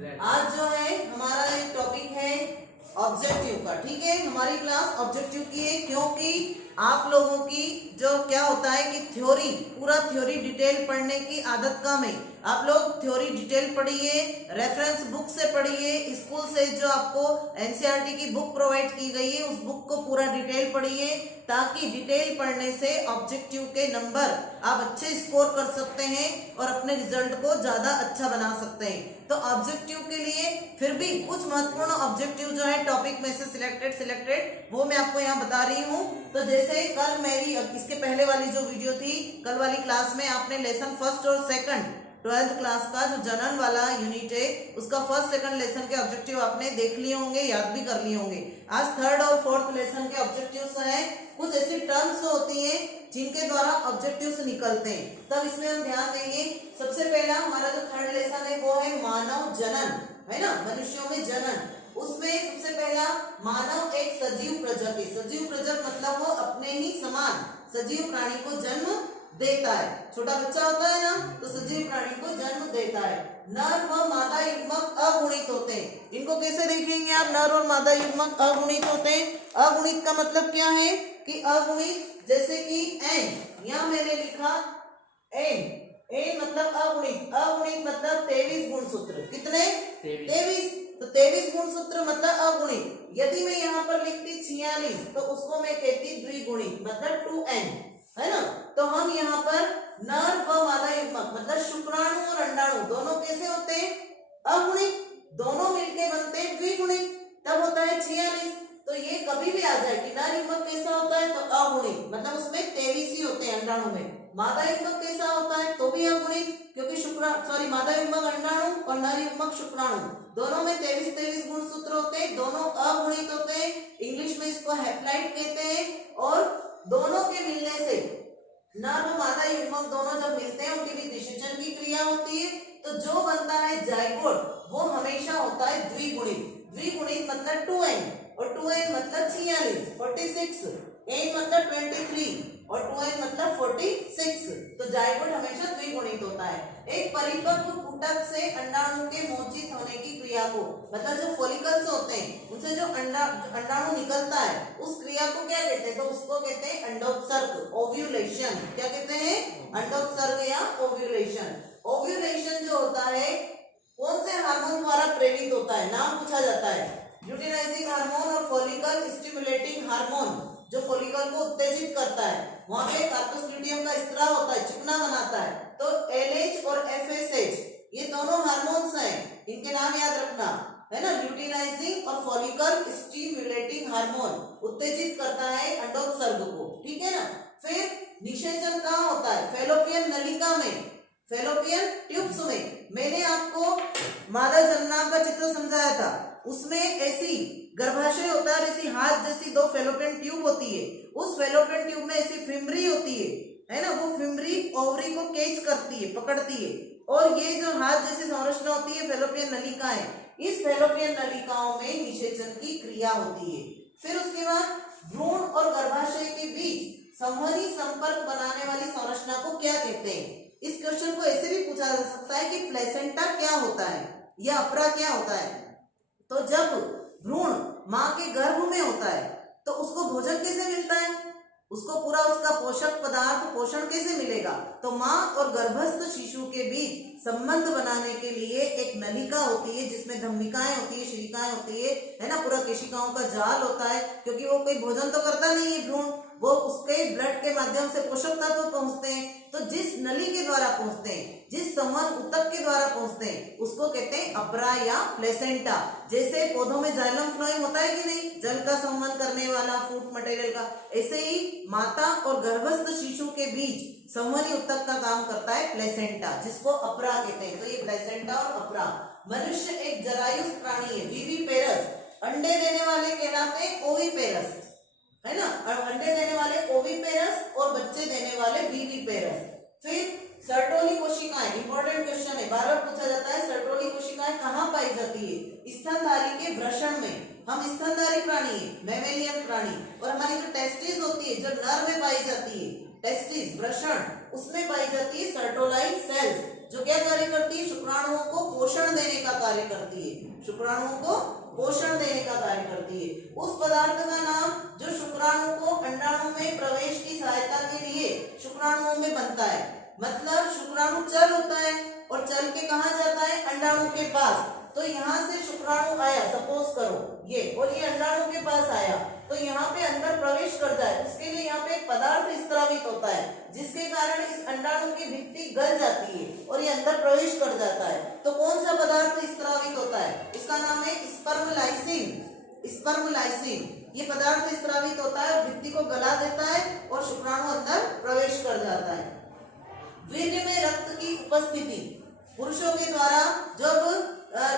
आज जो है हमारा एक टॉपिक है ऑब्जेक्टिव का। ठीक है, हमारी क्लास ऑब्जेक्टिव की है क्योंकि आप लोगों की जो क्या होता है कि थ्योरी, पूरा थ्योरी डिटेल पढ़ने की आदत कम है। आप लोग थ्योरी डिटेल पढ़िए, रेफरेंस बुक से पढ़िए, स्कूल से जो आपको एनसीईआरटी की बुक प्रोवाइड की गई है उस बुक को पूरा डिटेल पढ़िए, ताकि डिटेल पढ़ने से ऑब्जेक्टिव के नंबर आप अच्छे स्कोर कर सकते हैं और अपने रिजल्ट को ज्यादा अच्छा बना सकते हैं। तो ऑब्जेक्टिव के लिए फिर भी कुछ महत्वपूर्ण ऑब्जेक्टिव जो है टॉपिक में से सिलेक्टेड वो मैं आपको यहाँ बता रही हूँ। तो जैसे कल मेरी इसके पहले वाली जो वीडियो थी, कल वाली क्लास में आपने लेसन फर्स्ट और सेकंड 12th क्लास का जो जनरल वाला यूनिट है उसका फर्स्ट सेकंड लेसन के ऑब्जेक्टिव आपने देख लिए होंगे, याद भी कर लिए होंगे। आज थर्ड और फोर्थ लेसन के ऑब्जेक्टिव्स हैं। कुछ ऐसी टर्म्स होती हैं जिनके द्वारा ऑब्जेक्टिव्स निकलते हैं, तब इसमें हम ध्यान देंगे। सबसे पहला हमारा जो थर्ड लेसन है वो है मानव जनन, है ना, मनुष्यों में जनन। उसमें सबसे पहला मानव एक सजीव प्रजक है। सजीव प्रजक मतलब वो अपने ही समान सजीव प्राणी को जन्म देता है। छोटा बच्चा होता है ना, तो सजीव प्राणी को जन्म देता है। नर व मादा युग्मक अगुणित होते हैं। इनको कैसे देखेंगे आप? नर और मादा युग्मक अगुणित होते हैं। अगुणित का मतलब क्या है कि अगुणित, जैसे कि एन, यहाँ मैंने लिखा एन, एन मतलब अगुणित, अगुणित मतलब 23 गुणसूत्र। कितने? 23। तो 23 गुणसूत्र मतलब अगुणित। यदि मैं यहाँ पर लिखती 46 तो उसको मैं कहती द्विगुणित मतलब 2n, है ना। तो हम यहाँ पर नर व मादा युग्मक मतलब शुक्राणु और अंडाणु दोनों कैसे होते हैं? अगुणित। दोनों मिलके बनते हैं द्विगुणित, तब होता है 46। तो ये कभी भी आ जाए कि नर युग्मक कैसा होता है तो अगुणित, मतलब उसमें 23 ही होते हैं अंडाणु में। मादा युग्मक कैसा होता है तो भी अगुणित, क्योंकि मादा युग्मक अंडाणु और नर युग्मक शुक्राणु दोनों में 23 गुणसूत्र होते हैं, दोनों अगुणित होते हैं। इंग्लिश में इसको हैप्लाइड कहते हैं। और दोनों के मिलने से नर व मादा युग्मक दोनों जब मिलते हैं उनके बीच निषेचन की क्रिया होती है, तो जो बनता है जाइगोट वो हमेशा होता है द्विगुणित। द्विगुणित मतलब 2n और 2n मतलब 46, 46, n मतलब 23 और 2n मतलब 46। तो जाइगोट हमेशा द्विगुणित होता है। एक परिपक्व ऊतक से अंडाणु के मोचित होने की क्रिया को, मतलब जो फॉलिकल्स होते हैं उनसे जो अंडाणु निकलता है उस क्रिया को क्या कहते हैं? तो उसको कहते हैं अंडोत्सर्ग, ओव्यूलेशन। क्या कहते हैं? अंडोत्सर्ग या ओव्यूलेशन। ओव्यूलेशन जो होता है कौन से हार्मोन द्वारा प्रेरित होता है? नाम पूछा जाता है। ल्यूटिनाइजिंग हार्मोन और फॉलिकल स्टिमुलेटिंग हार्मोन जो फॉलिकल को उत्तेजित करता है। वहां पे कार्पस ल्यूटियम का स्त्राव होता है, चिकना बनाता है। तो LH और FSH ये दोनों हार्मोन्स हैं, इनके नाम याद रखना, है ना। ल्यूटिनाइजिंग और फॉलिकल स्टिमुलेटिंग हार्मोन उत्तेजित करता है अंडोत्सर्ग को, ठीक है ना। फिर निषेचन कहाँ होता है? फैलोपियन नलिका में, फैलोपियन ट्यूब्स में। मैंने आपको मादा जननांग का चित्र समझाया था, उसमें ऐसी गर्भाशय होता है, ऐसी हाथ जैसी 2 फैलोपियन ट्यूब होती है। उस फैलोपियन ट्यूब में ऐसी फिम्बरी होती है ना। वो फिम्बरी ओवरी को कैच करती है, पकड़ती है। और ये जो हाथ जैसी संरचना होती है फैलोपियन नलिका है। इस फैलोपियन नलिकाओं में निषेचन की क्रिया होती है। फिर उसके बाद भ्रूण और गर्भाशय के बीच संवहनी संपर्क बनाने वाली संरचना को क्या कहते हैं? इस क्वेश्चन को ऐसे भी पूछा जा सकता है कि प्लेसेंटा क्या होता है या अपरा क्या होता है। तो जब भ्रूण माँ के गर्भ में होता है तो उसको भोजन कैसे मिलता है? उसको पूरा उसका पोषक पदार्थ पोषण कैसे मिलेगा? तो माँ और गर्भस्थ शिशु के बीच संबंध बनाने के लिए एक नलिका होती है जिसमें धमनिकाएं होती है, शिरिकाएं होती है ना, पूरा केशिकाओं का जाल होता है। क्योंकि वो कोई भोजन तो करता नहीं है भ्रूण, वो उसके ब्लड के माध्यम से पोषक तत्व पहुंचते हैं। तो जिस नली के द्वारा पहुंचते हैं, जिस संवहन ऊतक के द्वारा पहुंचते हैं उसको कहते हैं अपरा या प्लेसेंटा। जैसे पौधों में जाइलम फ्लोएम होता है कि नहीं, जल का संवहन करने वाला फूड मटेरियल का, ऐसे ही माता और गर्भस्थ शिशु के बीच संवहनी ऊतक का काम करता है प्लेसेंटा, जिसको अपरा कहते हैं। तो ये प्लेसेंटा और अपरा। मनुष्य एक जरायुष प्राणी है, विविपेरस। अंडे देने वाले कहलाते हैं ओविपेरस, है ना। अंडे देने वाले ओविपेरस और बच्चे देने वाले विविपेरस। फिर सर्टोली कोशिकाएं, इंपॉर्टेंट क्वेश्चन है, बार बार पूछा जाता है। सर्टोली कोशिकाएं कहाँ पाई जाती है? स्तनधारी के वृषण में। हम स्तनधारी प्राणी है, मैमेलियन प्राणी। और हमारी जो टेस्टिस होती है जो नर में पाई जाती है, टेस्टिस वृषण, उसमें पाई जाती है सर्टोलाइट सेल्स। जो क्या कार्य करती है, शुक्राणुओं को पोषण देने का कार्य करती है, शुक्राणुओं को पोषण देने का कार्य करती है। उस पदार्थ का नाम जो शुक्राणु को अंडाणु में प्रवेश की सहायता के लिए शुक्राणुओं में बनता है। मतलब शुक्राणु चल होता है और चल के कहा जाता है, अंडाणु के पास। तो यहाँ से शुक्राणु आया, सपोज करो ये, और ये अंडाणु के पास आया, तो यहाँ पे अंदर प्रवेश कर जाए, उसके लिए यहाँ पे एक पदार्थ स्त्रावित होता है, जिसके कारण इस अंडाणु की भित्ति गल जाती है और ये अंदर प्रवेश कर जाता है। तो कौन सा पदार्थ स्त्रावित होता है, इसका नाम है स्पर्मलाइसिन। स्पर्मलाइसिन ये पदार्थ स्त्रावित होता है और भित्ति को गला देता है और शुक्राणु अंदर प्रवेश कर जाता है। वीर्य में रक्त की उपस्थिति, पुरुषों के द्वारा जब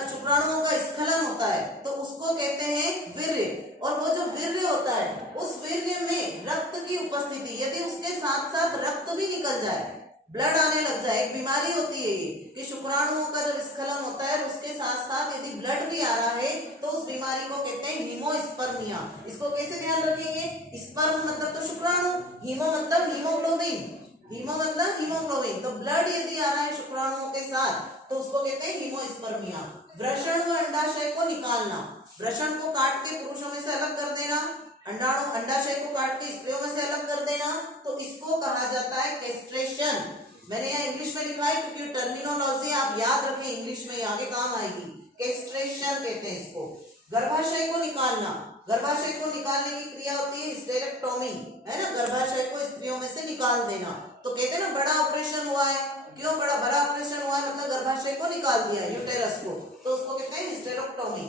शुक्राणुओं का स्खलन होता है तो उसको कहते हैं वीर्य। और वो जो वीर्य होता है, उस वीर्य में रक्त की उपस्थिति, यदि उसके साथ साथ रक्त भी निकल जाए, ब्लड आने लग जाए, एक बीमारी होती है ये कि शुक्राणुओं का जब स्खलन होता है उसके साथ साथ यदि ब्लड भी आ रहा है तो उस बीमारी को कहते हैं हीमोस्पर्मिया। इसको कैसे ध्यान रखेंगे, स्पर्म मतलब तो शुक्राणु, हीमो मतलब हीमोग्लोबिन, हीमो मतलब हीमोग्लोबिन, तो ब्लड यदि आ रहा है शुक्राणुओं के साथ तो उसको कहते हैं हीमोस्पर्मिया। वृषण व अंडाशय को निकालना, वृषण को काट के पुरुषों में से अलग कर देना, अंडाणु अंडाशय को काट के स्त्रियों में से अलग कर देना, तो इसको कहा जाता है कैस्ट्रेशन। मैंने यहाँ इंग्लिश में लिखा है क्योंकि टर्मिनोलॉजी आप याद रखें, इंग्लिश में आगे काम आएगी। कैस्ट्रेशन कहते हैं इसको। गर्भाशय को निकालना, गर्भाशय को निकालने की क्रिया होती है हिस्टेरेक्टोमी, है ना, गर्भाशय को स्त्रियों में से निकाल देना। तो कहते हैं ना बड़ा ऑपरेशन हुआ है, क्यों बड़ा ऑपरेशन हुआ है, मतलब गर्भाशय को निकाल दिया यूटेरस को, तो उसको कहते हैं हिस्टेरेक्टोमी।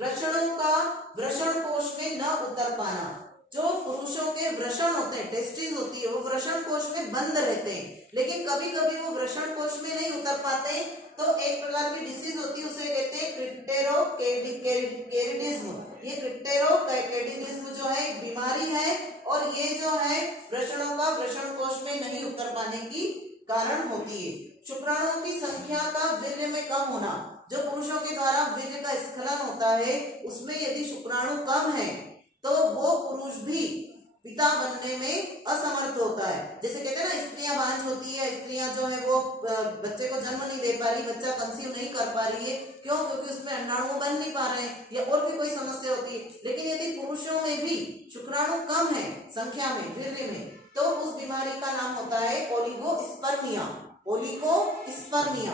वृषणों का वृषण कोश में न उतर पाना, जो पुरुषों के वृषण होते हैं, टेस्टिस होती है, वो वृषण कोश में बंद रहते हैं, लेकिन कभी कभी वो वृषण कोश में नहीं उतर पाते, तो एक प्रकार की डिसीज होती है, उसे कहते हैं क्रिप्टेरोकेरिडिज्म। ये क्रिप्टेरोकेरिडिज्म जो है एक बीमारी है और ये जो है वृषणों का वृषण कोश में नहीं उतर पाने की कारण होती है। शुक्राणुओं की संख्या का वीर्य में कम होना, जो पुरुषों के द्वारा वीर्य का स्खलन होता है उसमें यदि शुक्राणु कम है तो वो पुरुष भी पिता बनने में असमर्थ होता है। जैसे कहते हैं ना स्त्रियां बांझ होती है, स्त्रियां जो है वो बच्चे को जन्म नहीं दे पा रही, बच्चा कंसीव नहीं कर पा रही है, क्यों, क्योंकि उसमें अंडाणु बन नहीं पा रहे हैं या और भी कोई समस्या होती है। लेकिन यदि पुरुषों में भी शुक्राणु कम है संख्या में, वीर्य में, तो उस बीमारी का नाम होता है ओलिगोस्पर्मिया। ओलिगोस्पर्मिया।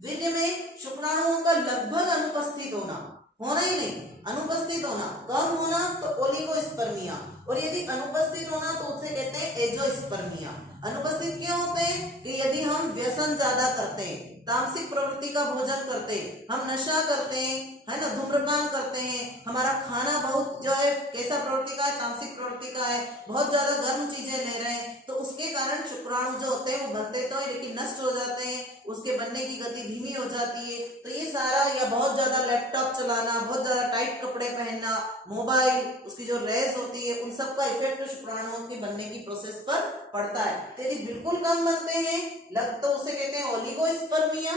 वीर्य में शुक्राणुओं का लगभग अनुपस्थित होना, होना ही नहीं, अनुपस्थित होना, कम होना तो ओलिगोस्पर्मिया, और यदि अनुपस्थित होना तो उसे कहते हैं एजोस्पर्मिया। अनुपस्थित क्यों होते हैं कि यदि हम व्यसन ज्यादा करते हैं, तामसिक प्रवृत्ति का भोजन करते हैं, हम नशा करते हैं, है ना, धूम्रपान करते हैं, हमारा खाना बहुत जो है कैसा प्रवृत्ति का है, तामसिक प्रवृत्ति का है, बहुत ज्यादा गर्म चीजें ले रहे हैं, तो उसके कारण शुक्राणु जो होते हैं वो बनते तो है लेकिन नष्ट हो जाते हैं, उसके बनने की गति धीमी हो जाती है। तो ये सारा, या बहुत ज्यादा लैपटॉप चलाना, बहुत ज्यादा टाइट कपड़े पहनना, मोबाइल, उसकी जो रेज होती है, उन सब का इफेक्ट शुक्राणुओं की बनने की प्रोसेस पर पड़ता है। यदि बिल्कुल कम बनते हैं तो उसे कहते हैं ओलिगोस्पर्मिया,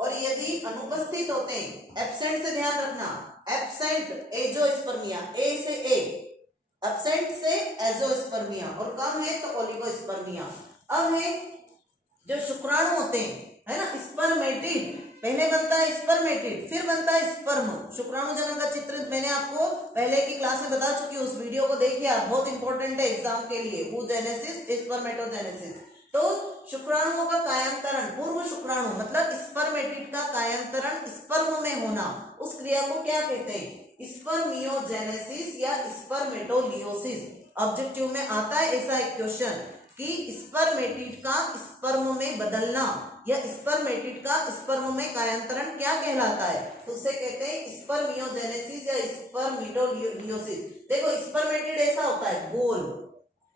और यदि अनुपस्थित होते हैं, एब्सेंट से ध्यान रखना, एब्सेंट एजोस्पर्मिया, ए से ए, एब्सेंट से एजोस्पर्मिया, और कम है तो ओलिगोस्पर्मिया। अब है जो शुक्राणु होते हैं, है ना, स्पर्मेटिड, पहले बनता है स्पर्मेटिड, फिर बनता है स्पर्म। शुक्राणु जनन का चित्र मैंने आपको पहले की क्लास में बता चुकी हूँ, उस वीडियो को देखिए आप, बहुत इंपॉर्टेंट है एग्जाम के लिए, oogenesis, स्पर्मेटोजेनेसिस। तो शुक्राणुओं का कायांतरण, पूर्व शुक्राणु मतलब स्पर्मेटिड का कायांतरण स्पर्म में होना, उस क्रिया को क्या कहते हैं, स्पर्मियोजेनेसिस या स्पर्मेटोलियोसिस। ऑब्जेक्टिव में आता है ऐसा एक क्वेश्चन कि स्पर्मेटिड का स्पर्म में बदलना या स्पर्मेटिड का स्पर्म में कायांतरण क्या कहलाता है, तो उसे कहते हैं स्पर्मियोजेनेसिस या स्पर्मिटोलियोसिस। देखो स्पर्मेटिड ऐसा होता है गोल,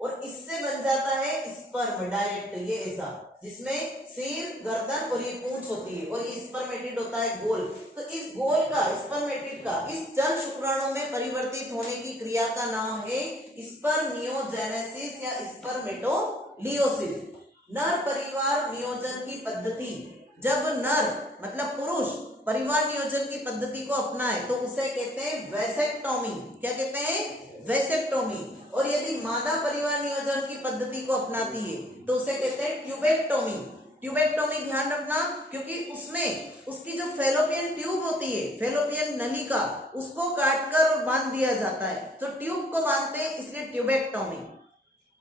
और इससे बन जाता है स्पर्म डायरेक्ट, ये ऐसा जिसमें सिर, गर्दन और ये पूंछ होती है, और ये स्पर्मेटिड होता है गोल। तो इस गोल का, स्पर्मेटिड का इस जल शुक्राणु में परिवर्तित होने की क्रिया का नाम है स्पर्मियोजेनेसिस या स्पर्मेटोलियोसिस। नर परिवार नियोजन की पद्धति, जब नर मतलब पुरुष परिवार नियोजन की पद्धति को अपनाए तो उसे कहते हैं वैसेक्टोमी। क्या कहते हैं, वैसेक्टोमी। और यदि मादा परिवार नियोजन की पद्धति को अपनाती है तो उसे कहते हैं ट्यूबेक्टोमी। ट्यूबेक्टोमी ध्यान रखना, क्योंकि उसमें उसकी जो फेलोपियन ट्यूब होती है, फेलोपियन नलिका, उसको काटकर और बांध दिया जाता है। तो ट्यूब को बांधते हैं इसलिए ट्यूबेक्टोमी,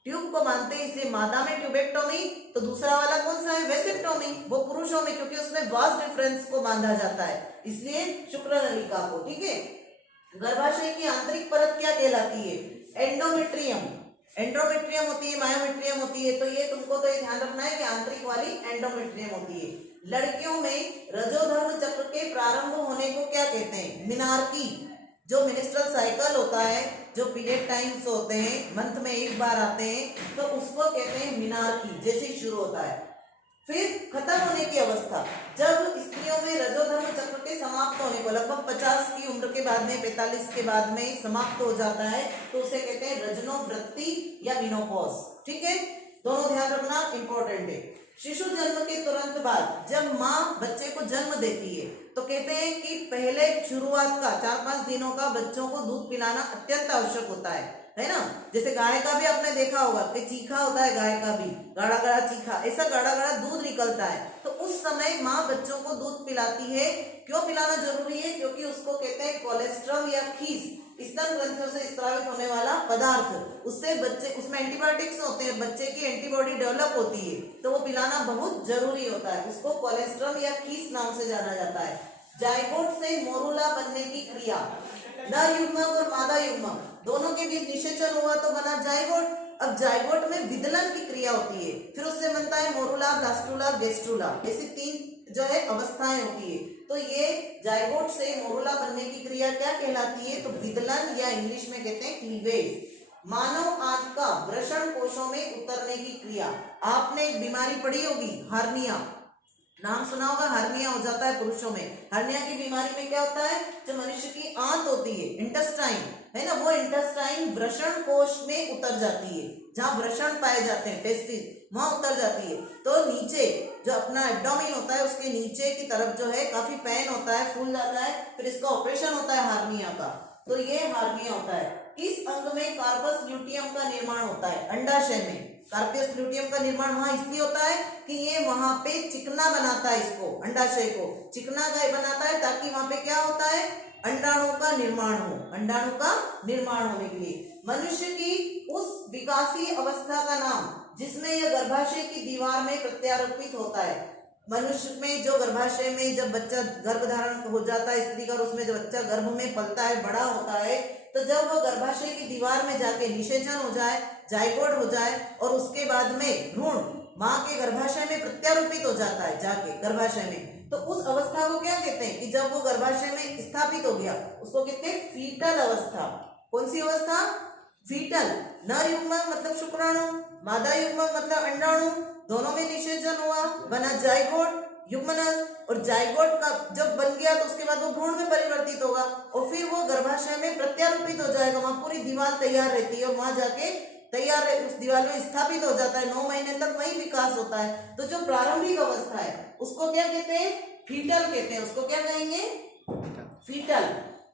ट्यूब को बांधते हैं इसलिए मादा में ट्यूबेक्टोमी। तो दूसरा वाला कौन सा है, वेसेक्टोमी, वो पुरुषों में, क्योंकि उसमें वास डिफरेंस को बांधा जाता है, इसलिए शुक्र नलिका को। ठीक है। गर्भाशय की आंतरिक परत क्या कहलाती है, एंडोमेट्रियम, एंडोमेट्रियम होती है, मायोमेट्रियम होती है। तो ये तुमको तो ये ध्यान रखना है कि आंतरिक वाली एंडोमेट्रियम होती है। लड़कियों में रजोधर्म चक्र के प्रारंभ होने को क्या कहते हैं, मिनार्की। जो मिनिस्ट्रल साइकिल होता है, जो पीरियड टाइम्स होते हैं, मंथ में एक बार आते हैं, तो उसको कहते हैं मिनार्की, जैसे ही शुरू होता है। फिर खत्म होने की अवस्था, जब स्त्रियों में रजोधर्म चक्र के समाप्त होने को लगभग 50 की उम्र के बाद में, 45 के बाद में समाप्त हो जाता है, तो उसे कहते हैं रजनोवृत्ति या मिनोपॉज। ठीक है, दोनों ध्यान रखना, इंपॉर्टेंट है। शिशु जन्म के तुरंत बाद जब माँ बच्चे को जन्म देती है, तो कहते हैं कि पहले शुरुआत का 4-5 दिनों का बच्चों को दूध पिलाना अत्यंत आवश्यक होता है ना। जैसे गाय का भी आपने देखा होगा कि चीखा होता है, गाय का भी गाढ़ा गाढ़ा चीखा, ऐसा गाढ़ा गाढ़ा दूध निकलता है। तो उस समय माँ बच्चों को दूध पिलाती है। क्यों पिलाना जरूरी है, क्योंकि उसको कहते हैं कोलेस्ट्रॉल या खीस, स्तन ग्रंथियों से स्रावित होने वाला पदार्थ, उससे बच्चे, उसमें एंटीबायोटिक्स होते हैं, बच्चे की एंटीबॉडी डेवलप होती है, तो वो पिलाना बहुत जरूरी होता है। उसको कोलेस्ट्रॉल या खीस नाम से जाना जाता है। जायगोट से मोरूला बनने की क्रिया, नर युग्मक और मादा युग्मक दोनों के बीच निषेचन हुआ तो बना जायगोट। अब जायगोट में विदलन की क्रिया होती है, फिर उससे बनता है मोरूला, ब्लास्टुला, गेस्ट्रुला, ऐसी 3 जो है अवस्थाएं होती है। तो ये जायगोट से मोरूला बनने की क्रिया क्या कहलाती है, तो विदलन, या इंग्लिश में कहते हैं क्लीवेज। मानव आंत का वृषण कोशों में उतरने की क्रिया, आपने एक बीमारी पढ़ी होगी, हार्निया, नाम सुना होगा, हार्निया हो जाता है पुरुषों में। हार्निया की बीमारी में क्या होता है, जो मनुष्य की आंत होती है, इंटेस्टाइन है ना, वो इंटेस्टाइन वृषण कोश में उतर जाती है, जहाँ वृषण पाए जाते हैं, टेस्टिस, वहां उतर जाती है। तो नीचे जो अपना एब्डोमेन होता है, उसके नीचे की तरफ जो है काफी पेन होता है, फूल जाता है, फिर इसका ऑपरेशन होता है हार्निया का। तो ये हार्निया होता है। इस अंग में कार्पस ल्यूटियम का निर्माण होता है, अंडाशय में कार्पस ल्यूटियम का निर्माण वहां इसलिए होता है कि ये वहां पे चिकना बनाता है, इसको अंडाशय को चिकना का बनाता है, ताकि वहां पे क्या होता है, अंडाणु का निर्माण हो, अंडाणु का निर्माण होने के लिए। मनुष्य की उस विकासीय अवस्था का नाम जिसमें यह गर्भाशय की दीवार में प्रत्यारोपित होता है, मनुष्य में जो गर्भाशय में जब बच्चा गर्भ धारण हो जाता है स्त्री का, उसमें जब बच्चा गर्भ में पलता है, बड़ा होता है, तो जब वो गर्भाशय की दीवार में जाके निषेचन हो जाए, जायगोट हो जाए, और उसके बाद में भ्रूण माँ के गर्भाशय में प्रत्यारोपित हो जाता है जाके गर्भाशय में, तो उस अवस्था को क्या कहते हैं कि जब वो गर्भाशय में स्थापित हो गया, उसको कहते हैं फीटल अवस्था। कौन सी अवस्था, फीटल। नर युग्मक मतलब शुक्राणु, मादा युग्मक मतलब अंडाणु, दोनों में निषेचन हुआ, बना जायगोट, युग्मनस, और जायगोट का जब बन गया तो उसके बाद वो भ्रूण में परिवर्तित होगा, और फिर वो गर्भाशय में प्रत्यारोपित हो जाएगा, वहां पूरी दीवार तैयार रहती है, और वहां जाके तैयार उस दीवार में स्थापित हो जाता है। 9 महीने तक वही विकास होता है। तो जो प्रारंभिक अवस्था है उसको क्या कहते हैं, फीटल कहते हैं। उसको क्या कहेंगे, फीटल।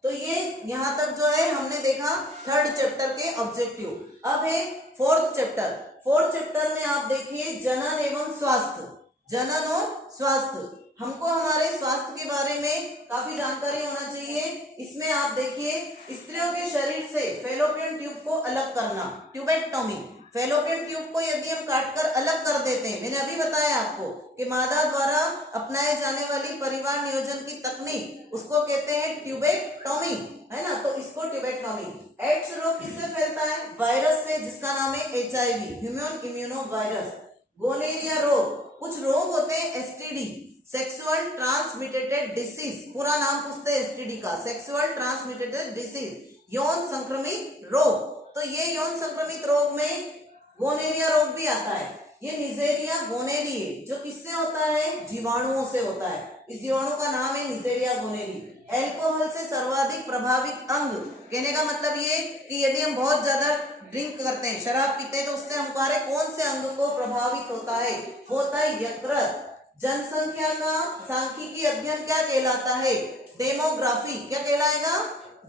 तो ये यहाँ तक जो है हमने देखा 3rd चैप्टर के ऑब्जेक्टिव। अब है 4th चैप्टर। 4th चैप्टर में आप देखिए जनन एवं स्वास्थ्य, जनन और स्वास्थ्य। हमको हमारे स्वास्थ्य के बारे में काफी जानकारी होना चाहिए। इसमें आप देखिए स्त्रियों के शरीर से फेलोपियन ट्यूब को अलग करना, ट्यूबेक्टोमी। फेलोपियन ट्यूब को यदि हम काटकर अलग कर देते हैं, मैंने अभी बताया आपको कि मादा द्वारा अपनाए जाने वाली परिवार नियोजन की तकनीक, उसको कहते हैं ट्यूबेक्टोमी, है ना। तो इसको ट्यूबेक्टोमी। एड्स रोग किससे फैलता है, वायरस से, जिसका नाम है HIV, human immuno virus. Gonorrhoea रोग, कुछ रोग होते हैं STD, सेक्सुअल ट्रांसमिटेड डिसीज, पूरा नाम पूछते हैं STD का, सेक्सुअल ट्रांसमिटेड डिसीज, यौन संक्रमित रोग। तो ये यौन संक्रमित रोग में गोनेरिया रोग भी आता है। ये निजेरिया गोनेरिये, जो किससे होता है, जीवाणुओं से होता है। इस जीवाणु का नाम है निजेरिया गोनेरी। अल्कोहल से सर्वाधिक प्रभावित अंग, कहने का मतलब ये कि यदि हम बहुत ज्यादा ड्रिंक करते हैं, शराब पीते हैं, तो उससे हमारे कौन से अंग को प्रभावित होता है, होता है यकृत। जनसंख्या का सांख्यिकी अध्ययन क्या कहलाता है, डेमोग्राफी। क्या कहलाएगा,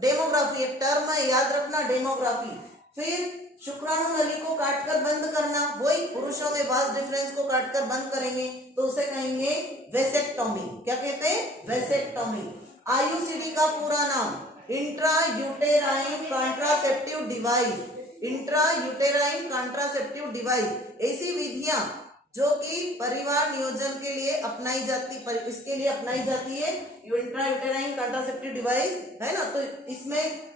डेमोग्राफी, एक टर्म है, याद रखना, डेमोग्राफी। फिर शुक्राणु नली को काटकर बंद करना, वही पुरुषों में वास डिफरेंस को काटकर बंद करेंगे तो उसे कहेंगे वेसेक्टोमी। क्या कहते हैं? वेसेक्टोमी। आईयूसीडी का पूरा नाम intra uterine contraceptive device. Intra uterine contraceptive device ऐसी विधियां जो कि परिवार नियोजन के लिए अपनाई जाती, इसके लिए अपनाई जाती है इंट्रा यूटेराइन कॉन्ट्रासेप्टिव डिवाइस, है ना। तो इसमें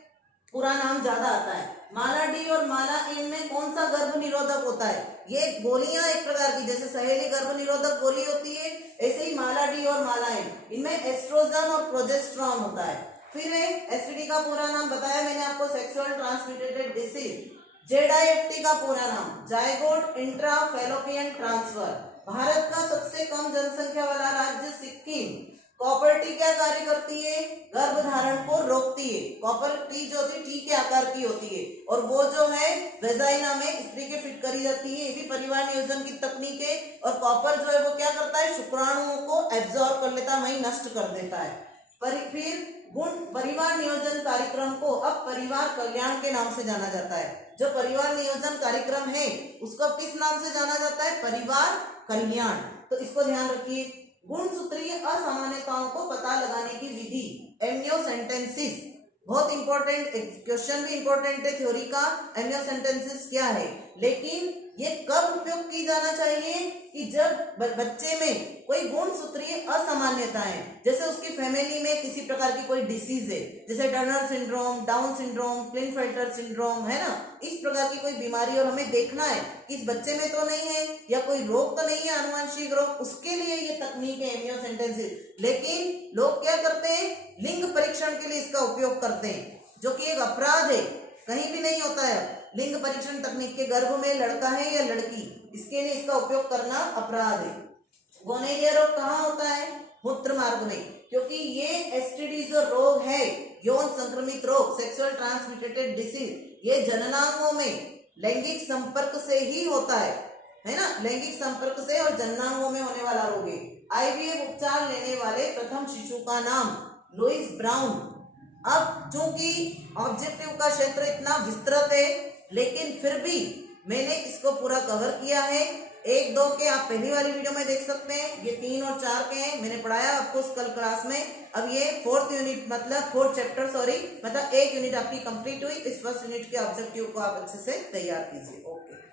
पूरा नाम ज्यादा आता है। माला डी और माला एन में कौन सा गर्भ निरोधक होता है? ये गोलियां एक प्रकार की, जैसे सहेली गर्भ निरोधक गोली होती है, ऐसे ही माला डी और माला एन, इनमें एस्ट्रोजन और प्रोजेस्टेरॉन होता है। फिर एसटीडी का पूरा नाम बताया मैंने आपको, सेक्सुअल ट्रांसमिटेड डिसीज। जेडआईएफटी का पूरा नाम zygote intra fallopian transfer. Bharat का सबसे कम जनसंख्या वाला राज्य सिक्किम। कॉपर टी क्या कार्य करती है? गर्भ धारण को रोकती है। कॉपर टी जो होती है टी के आकार की होती है और वो जो है वेजाइना में स्त्री के फिट करी जाती है। ये भी परिवार नियोजन की तकनीक है। और कॉपर जो है वो क्या करता है? शुक्राणुओं को एब्जॉर्ब कर लेता है, वहीं नष्ट कर देता है। फिर गुण परिवार नियोजन कार्यक्रम को अब परिवार कल्याण के नाम से जाना जाता है। जो परिवार नियोजन कार्यक्रम है उसको किस नाम से जाना जाता है? परिवार कल्याण। तो इसको ध्यान रखिए। गुणसूत्रीय असामान्यताओं को पता लगाने की विधि एमनियोसेंटेंसिस, बहुत इंपॉर्टेंट क्वेश्चन भी इंपॉर्टेंट है थ्योरी का। एमनियोसेंटेंसिस क्या है, लेकिन ये कब उपयोग की जाना चाहिए? कि जब बच्चे में कोई गुणसूत्रीय असामान्यता है, जैसे उसकी फैमिली में किसी प्रकार की कोई डिसीज है, जैसे Turner syndrome, Down syndrome, Klinefelter syndrome, है ना, इस प्रकार की कोई बीमारी, और हमें देखना है कि इस बच्चे में तो नहीं है या कोई रोग तो नहीं है, आनुवंशिक रोग, उसके लिए ये तकनीक है एमनियोसेंटेंसिस। लेकिन लोग क्या करते हैं? लिंग परीक्षण के लिए इसका उपयोग करते हैं, जो कि एक अपराध है, कहीं भी नहीं होता है लिंग परीक्षण तकनीक के। गर्भ में लड़का है या लड़की, इसके लिए इसका उपयोग करना अपराध है। गोनेरिया रोग कहाँ होता है? मूत्र मार्ग में, क्योंकि ये एसटीडी जो रोग है, यौन संक्रमित रोग, सेक्सुअल ट्रांसमिटेड डिसीज, ये जननांगों में लैंगिक संपर्क से ही होता है ना, लैंगिक संपर्क से और जननांगों में होने वाला रोग है। आईवीएफ उपचार लेने वाले प्रथम शिशु का नाम लुइस ब्राउन। अब चूंकि ऑब्जेक्टिव का क्षेत्र इतना विस्तृत है, लेकिन फिर भी मैंने इसको पूरा कवर किया है। 1, 2 के आप पहली वाली वीडियो में देख सकते हैं, ये 3 और 4 के हैं, मैंने पढ़ाया आपको कल क्लास में। अब ये 4th यूनिट मतलब 4th चैप्टर, मतलब 1 यूनिट आपकी कंप्लीट हुई। इस फर्स्ट यूनिट के ऑब्जेक्टिव को आप अच्छे से तैयार कीजिए। ओके।